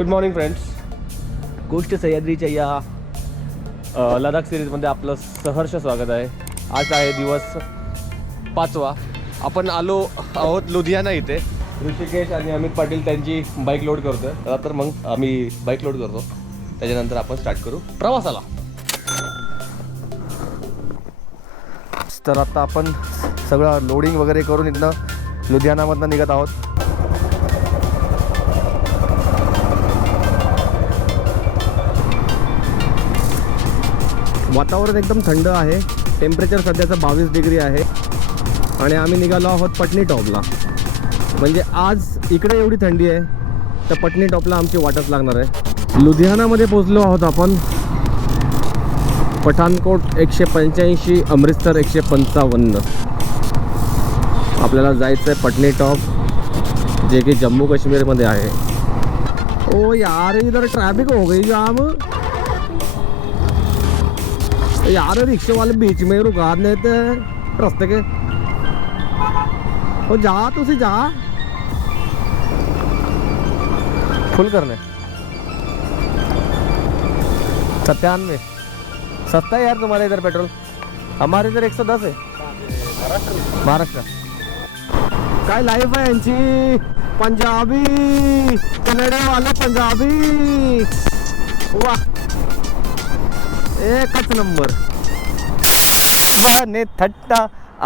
Good morning friends गोष्ट सह्याद्रीच्या या लडाख सिरीजमध्ये आपलं सहर्ष स्वागत आहे. आज आहे दिवस पाचवा. आपण आलो आहोत लुधियाना इथे. ऋषिकेश आणि अमित पाटील त्यांची बाईक लोड करतोय. चला तर मग आम्ही बाईक लोड करतो. त्याच्यानंतर आपण स्टार्ट करू. प्रवासाला. तर आता आपण सगळं लोडिंग वगैरे करून इथनं लुधियानामधनं निघत आहोत. वातावरण एकदम थंड आहे. टेम्परेचर सध्याचं बावीस डिग्री आहे. आणि आम्ही निघालो आहोत पटनीटॉपला म्हणजे आज इकडे एवढी थंडी आहे तर पटनीटॉपला आमची वाटच लागणार आहे. लुधियानामध्ये पोचलो आहोत आपण. पठाणकोट एकशे पंच्याऐंशी अमृतसर एकशे पंचावन्न. आपल्याला जायचं आहे पटनीटॉप जे की जम्मू काश्मीरमध्ये आहे. ओ यार इधर ट्रॅफिक हो गई जाम. यार रिक्शे वाले बीच में रुका देते हैं रास्ते के ओ जा तुसी जा फुल करने सत्तानवे सस्ता है यार तुम्हारे इधर पेट्रोल हमारे इधर एक सौ दस है महाराष्ट्र काय लाईफ आहे यांची पंजाबी कन्नडा वाले पंजाबी वा एकच नंबर. बाने थट्टा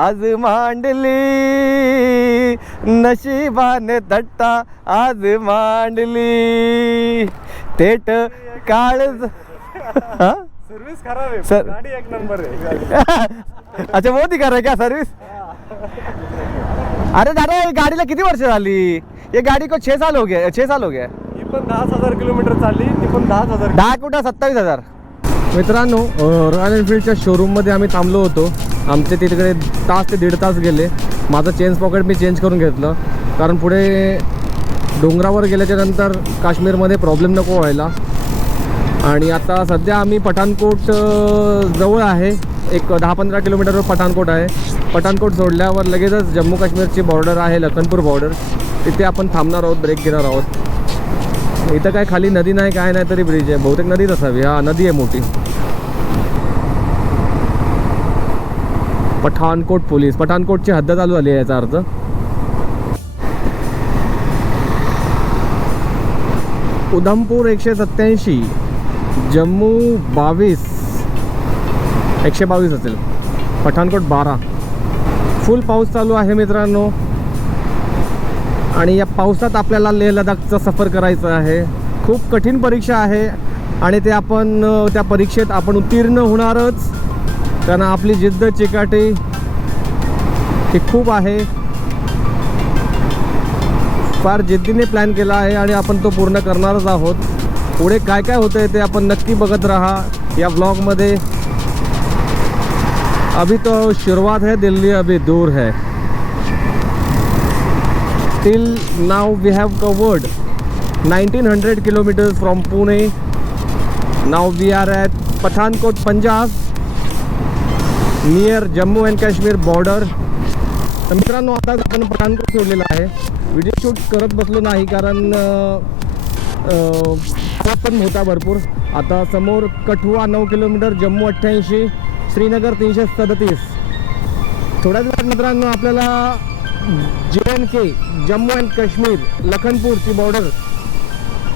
आज मांडली. नशिबाने थट्टा आज मांडली. थेट काळ सर्विस खराब है सर- गाड़ी एक नंबर है अच्छा वो दिखा रहा है क्या सर्विस अरे दादा ये गाडीला किती वर्ष झाली? ये गाडी को छह साल हो गया छह साल हो गया. ही पण दहाच हजार किलोमीटर चालली ती पण दहाच हजार. दहा कुठं? सत्तावीस हजार. मित्रांनो रॉयल एनफिल्डच्या शोरूममध्ये आम्ही थांबलो होतो. आमचे तिकडे तास ते दीड तास गेले. माझं चेंज पॉकेट मी चेंज करून घेतलं. कारण पुढे डोंगरावर गेल्याच्यानंतर काश्मीरमध्ये प्रॉब्लेम नको व्हायला. आणि आता सध्या आम्ही पठाणकोट जवळ आहे. एक दहा पंधरा किलोमीटरवर पठाणकोट आहे. पठाणकोट सोडल्यावर लगेचच जम्मू काश्मीरची बॉर्डर आहे लखनपूर बॉर्डर तिथे आपण थांबणार आहोत ब्रेक घेणार आहोत. इथं काय खाली नदी नाही काय नाही तरी ब्रिज आहे. बहुतेक नदीच असावी. हा नदी आहे मोठी. पठाणकोट पोलीस. पठाणकोटची हद्द चालू झाली आहे याचा अर्थ. उधमपूर एकशे सत्याऐंशी जम्मू बावीस एकशे बावीस असेल. पठाणकोट बारा. फुल पाऊस चालू आहे मित्रांनो. आणि या पावसात आपल्याला लेह लडाखचा सफर करायचं आहे. खूप कठीण परीक्षा आहे आणि ते आपण त्या परीक्षेत आपण उत्तीर्ण होणारच. कारण आपली जिद्द चिकाटी ही खूप आहे. फार जिद्दीने प्लॅन केला आहे आणि आपण तो पूर्ण करणारच आहोत. पुढे काय काय होतं आहे ते आपण नक्की बघत राहा या ब्लॉगमध्ये अभी तो शुरुआत है दिल्ली अभी दूर है. Till now we have covered 1900 kilometers from Pune. Now we are at Pathankot Punjab near Jammu and Kashmir border तर मित्रांनो आताच आपण पठाणकोट सोडलेला आहे. व्हिडिओ शूट करत बसलो नाही कारण अं, पण होता भरपूर. आता समोर कठुआ नऊ किलोमीटर जम्मू अठ्ठ्याऐंशी श्रीनगर तीनशे सदतीस. थोड्याच वेळात मित्रांनो आपल्याला J N K Jammu and Kashmir लखनपूरची border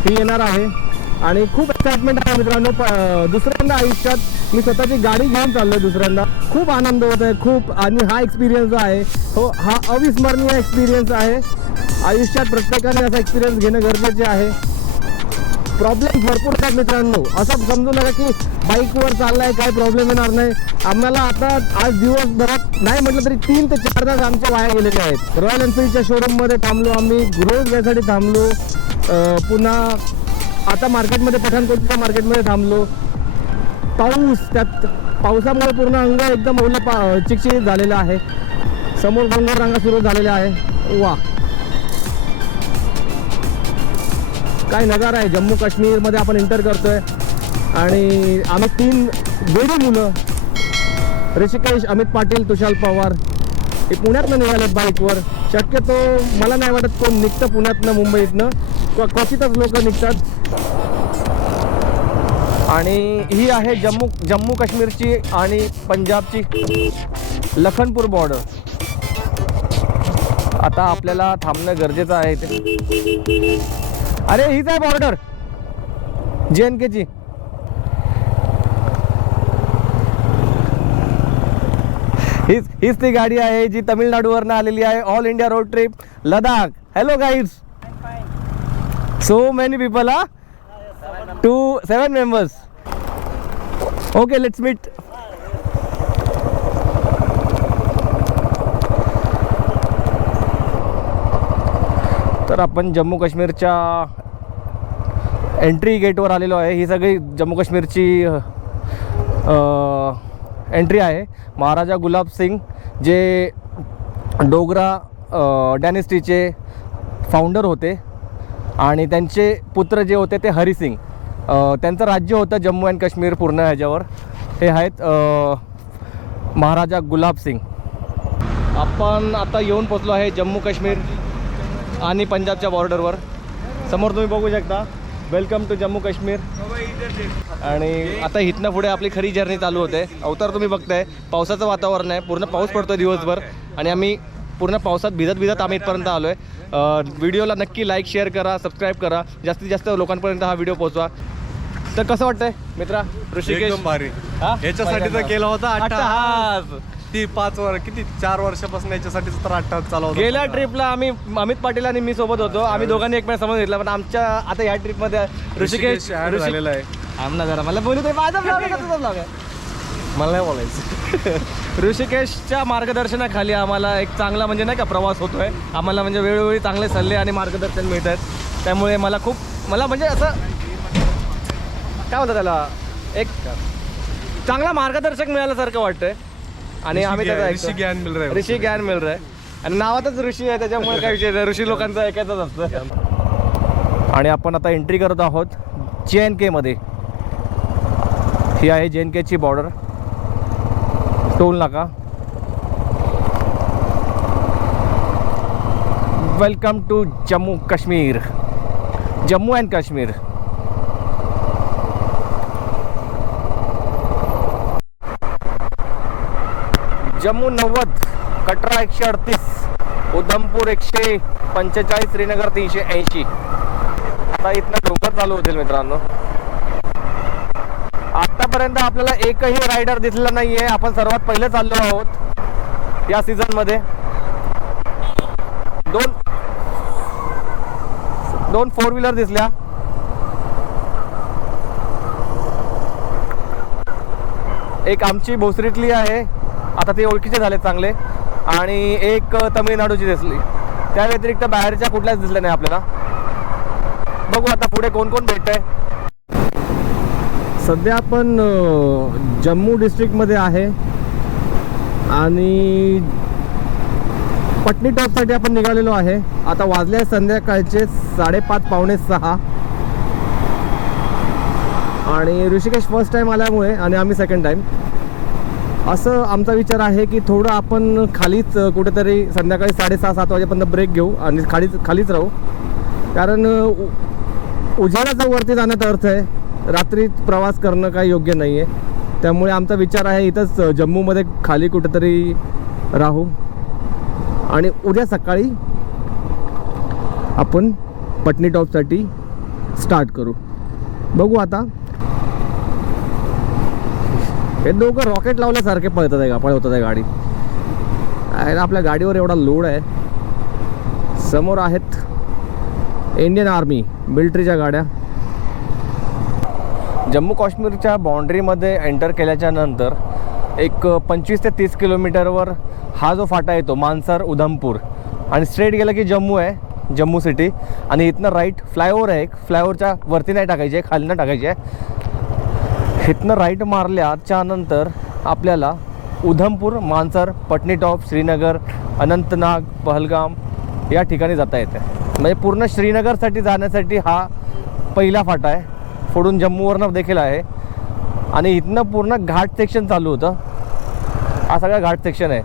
ही येणार आहे. आणि खूप एक्साइटमेंट आहे मित्रांनो. दुसऱ्यांदा आयुष्यात मी स्वतःची गाडी घेऊन चाललोय दुसऱ्यांदा. खूप आनंद होत आहे खूप आणि हा एक्सपिरियन्स आहे हो हा अविस्मरणीय एक्सपिरियन्स आहे. आयुष्यात प्रत्येकाने असा एक्सपिरियन्स घेणं गरजेचे आहे. प्रॉब्लेम भरपूर आहेत मित्रांनो. असं समजू नका की बाईकवर चाललाय काय प्रॉब्लेम येणार नाही. आम्हाला आता आज दिवसभरात नाही म्हटलं तरी तीन ते चार तास आमचे वाया गेलेले आहेत. रॉयल एनफिल्डच्या शोरूममध्ये थांबलो आम्ही रोज घ्यायसाठी थांबलो. पुन्हा आता मार्केटमध्ये पठाणकोटच्या मार्केटमध्ये थांबलो. पाऊस त्यात पावसामुळे पूर्ण अंग एकदम ओलं पा चिकचिक झालेलं आहे. समोर डोंगर रांगा सुरू झालेल्या आहे. वा! काय नजारा आहे. जम्मू काश्मीरमध्ये आपण एंटर करतोय. आणि आम्ही तीन वेगळी मुलं ऋषिकेश अमित पाटील तुषार पवार हे पुण्यातनं निघालेत बाईकवर. शक्यतो मला नाही वाटत कोण निघतं पुण्यातनं मुंबईतनं. किंवा क्वचितच लोक निघतात. आणि ही आहे जम्मू जम्मू काश्मीरची आणि पंजाबची लखनपूर बॉर्डर आता आपल्याला थांबणं गरजेचं आहे ते अरे हीच आहे बॉर्डर। जे एन केची हीच हीच ती गाडी आहे, जी तमिळनाडूवरनं आलेली आहे all India road trip Ladakh hello guides so many people हा? Two seven members okay let's meet तर आपण जम्मू काश्मीरच्या एंट्री गेटवर आलेलो आहे. ही सगळी जम्मू काश्मीरची एंट्री आहे. महाराजा गुलाब सिंग जे डोगरा डॅनेस्टीचे फाउंडर होते आणि त्यांचे पुत्र जे होते ते हरिसिंग त्यांचं राज्य होतं जम्मू अँड काश्मीर पूर्ण ह्याच्यावर. हे आहेत महाराजा गुलाब सिंग. आपण आता येऊन पोचलो आहे जम्मू काश्मीर. आणि पंजाबच्या बॉर्डरवर. समोर तुम्ही बघू शकता. वेलकम टू जम्मू काश्मीर आणि आता इथनं पुढे आपली खरी जर्नी चालू होते. अवतार तुम्ही बघताय. पावसाचं वातावरण आहे. पूर्ण पाऊस पडतोय दिवसभर. आणि आम्ही पूर्ण पावसात भिजत भिजत आम्ही इथपर्यंत आलो आहे व्हिडिओला नक्की लाईक शेअर करा सबस्क्राईब करा. जास्तीत जास्त लोकांपर्यंत हा व्हिडिओ पोहोचवा. तर कसं वाटतंय मित्रा? ऋषिकेश? भारी. हा? याच्यासाठी तर. केला होता. ती पाच वर किती चार वर्षापासून याच्यासाठी तर चालू होता. गेल्या ट्रिपला आम्ही अमित पाटील आणि मी सोबत होतो. आम्ही दोघांनी एकमेक समजून घेतला पण आमच्या आता या ट्रिपमध्ये ऋषिकेश ऋषिकेश झालेला आहे. थांब ना जरा मला बोलू दे माझा मला नाही बोलायचं. ऋषिकेशच्या मार्गदर्शनाखाली आम्हाला एक चांगला म्हणजे नाही का प्रवास होतोय. आम्हाला म्हणजे वेळोवेळी चांगले सल्ले आणि मार्गदर्शन मिळत आहेत त्यामुळे मला खूप मला म्हणजे असं काय म्हणतात त्याला? एक चांगला मार्गदर्शक मिळाल्यासारखं वाटतंय. आणि आम्ही त्याचा ऋषी ऐकतो. ज्ञान मिल रहा है ऋषी ज्ञान मिळ रहा आणि नावातच ऋषी आहे त्याच्यामुळे काय विषय नाही. ऋषी लोकांचं ऐकायचंच असतं. आणि आपण आता एंट्री करत आहोत जे एन केमध्ये ही आहे जे एन केची बॉर्डर टोल नाका. Welcome to Jammu Kashmir Jammu and Kashmir Jammu नव्वद कटरा एकशे अडतीस उधमपूर एकशे पंचेचाळीस श्रीनगर तीनशे ऐंशी. आता इथनं डोकं चालू होतील मित्रांनो. आतापर्यंत आपल्याला एकही रायडर दिसला नाहीये. आपण सर्वात पहिले चाललो आहोत या सीझनमध्ये. दोन दोन फोर व्हीलर दिसल्या. एक आमची भोसरीतली आहे. आता ते ओळखीचे झाले चांगले. आणि एक तमिळनाडूची दिसली. त्या व्यतिरिक्त बाहेरच्या कुठल्याच दिसल्या नाही आपल्याला. बघू आता पुढे कोण कोण भेटतंय. सध्या आपण जम्मू डिस्ट्रिक्टमध्ये आहे. आणि पटनी टॉपसाठी आपण निघालेलो आहे. आता वाजले आहे संध्याकाळचे साडेपाच पावणे सहा. आणि ऋषिकेश फर्स्ट टाईम आल्यामुळे आणि आम्ही सेकंड टाईम असं आमचा विचार आहे की थोडं आपण खालीच कुठेतरी संध्याकाळी साडेसहा सात वाजेपर्यंत ब्रेक घेऊ आणि खालीच खालीच राहू. कारण उ- उजेडाचा वरती जाण्याचा अर्थ आहे रात्री प्रवास करणं काही योग्य नाही आहे त्यामुळे आमचा विचार आहे इथंच जम्मूमध्ये खाली कुठेतरी राहू. आणि उद्या सकाळी आपण पटनी टॉपसाठी स्टार्ट करू. बघू आता. हे दोघं रॉकेट लावल्यासारखे पळतात आहे का पळवतात आहे गाडी. ना आपल्या गाडीवर एवढा लोड आहे. समोर आहेत इंडियन आर्मी मिलिटरीच्या गाड्या. जम्मू काश्मीरच्या बाउंड्रीमध्ये एंटर केल्याच्यानंतर एक पंचवीस ते तीस किलोमीटरवर हा जो फाटा येतो मानसर उधमपूर आणि स्ट्रेट गेलं की जम्मू आहे जम्मू सिटी आणि इथनं राईट फ्लायओव्हर आहे एक. फ्लायओव्हरच्या वरती नाही टाकायची आहे खाली नाही टाकायची आहे. इथनं राईट मारल्याच्या नंतर आपल्याला उधमपूर मानसर पटनीटॉप श्रीनगर अनंतनाग पहलगाम या ठिकाणी जाता येते. म्हणजे पूर्ण श्रीनगरसाठी जाण्यासाठी हा पहिला फाटा आहे. फोडून जम्मूवरनं देखील आहे. आणि इथनं पूर्ण घाट सेक्शन चालू होतं. हा सगळा घाट सेक्शन आहे.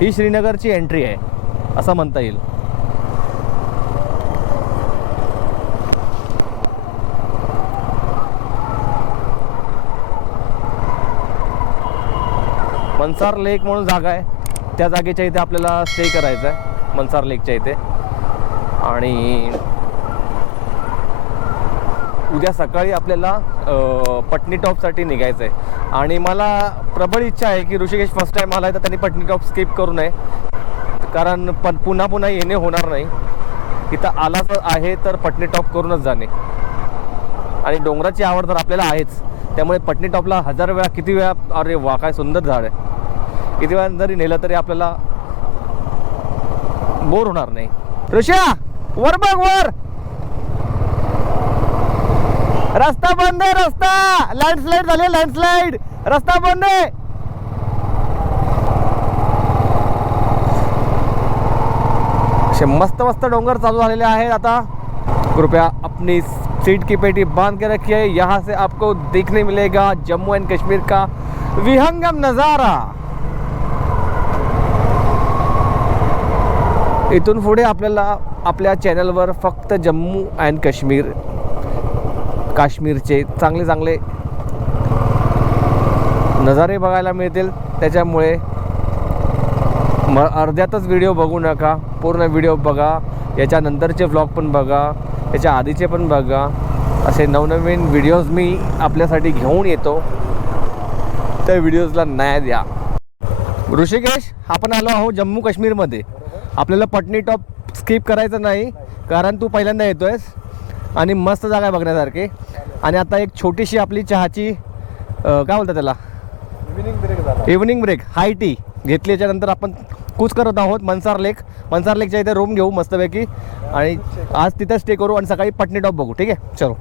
ही श्रीनगरची एंट्री आहे असं म्हणता येईल. मनसार लेक म्हणून जागा आहे. त्या जागेच्या इथे आपल्याला स्टे करायचा आहे मनसार लेकच्या इथे. आणि उद्या सकाळी आपल्याला पटनीटॉपसाठी पटनी टॉपसाठी निघायचं आहे आणि मला प्रबळ इच्छा आहे की ऋषिकेश फर्स्ट टाईम आला आहे तर त्यांनी पटनी टॉप स्किप करू नये. कारण पण पुन्हा पुन्हा येणे होणार नाही. इथं आलाच आहे तर पटनी टॉप करूनच जाणे. आणि डोंगराची आवड तर आपल्याला आहेच. त्यामुळे पटनी टॉपला हजार वेळा किती वेळा अरे वा काय सुंदर झाड आहे. किती वेळा जरी नेलं तरी आपल्याला बोर होणार नाही. ऋषा वर बघ वर. रस्ता बंद आहे रस्ता. लँडस्लाईड झाले लँडस्लाईड रस्ता बंद आहे. असे मस्त मस्त डोंगर चालू झालेले आहेत आता. कृपया अपनी सीट की पेटी बांध के रखिए. यहाँ से आपको देखने मिलेगा जम्मू एंड कश्मीर का विहंगम नज़ारा. इथून पुढे आपल्याला आपल्या चॅनलवर फक्त जम्मू अँड काश्मीर काश्मीरचे चांगले चांगले नजारे बघायला मिळतील. त्याच्यामुळे म अर्ध्यातच व्हिडिओ बघू नका पूर्ण व्हिडिओ बघा याच्यानंतरचे व्लॉग पण बघा याच्या आधीचे पण बघा. असे नवनवीन व्हिडिओज मी आपल्यासाठी घेऊन येतो. त्या व्हिडिओजला न्याय द्या. ऋषिकेश आपण आलो आहोत जम्मू काश्मीरमध्ये. आपल्याला पटनी टॉप स्किप करायचं नाही कारण तू पहिल्यांदा येतोयस आणि मस्त जागा आहे बघण्यासारखी. आणि आता एक छोटीशी आपली चहाची काय बोलतात त्याला? Evening break evening break high tea घेतली याच्यानंतर आपण कूच करत आहोत मनसार लेक मनसार लेकच्या इथे रूम घेऊ मस्तपैकी. आणि आज तिथं स्टे करू आणि सकाळी पटनी टॉप बघू ठीक आहे? चलो.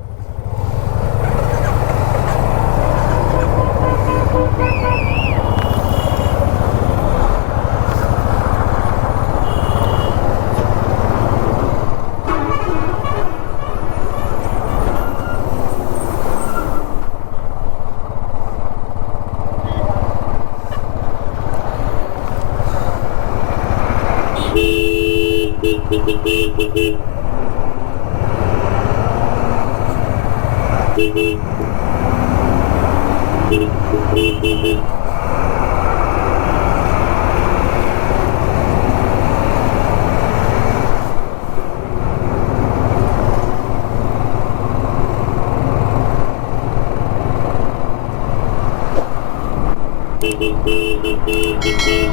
Thank you.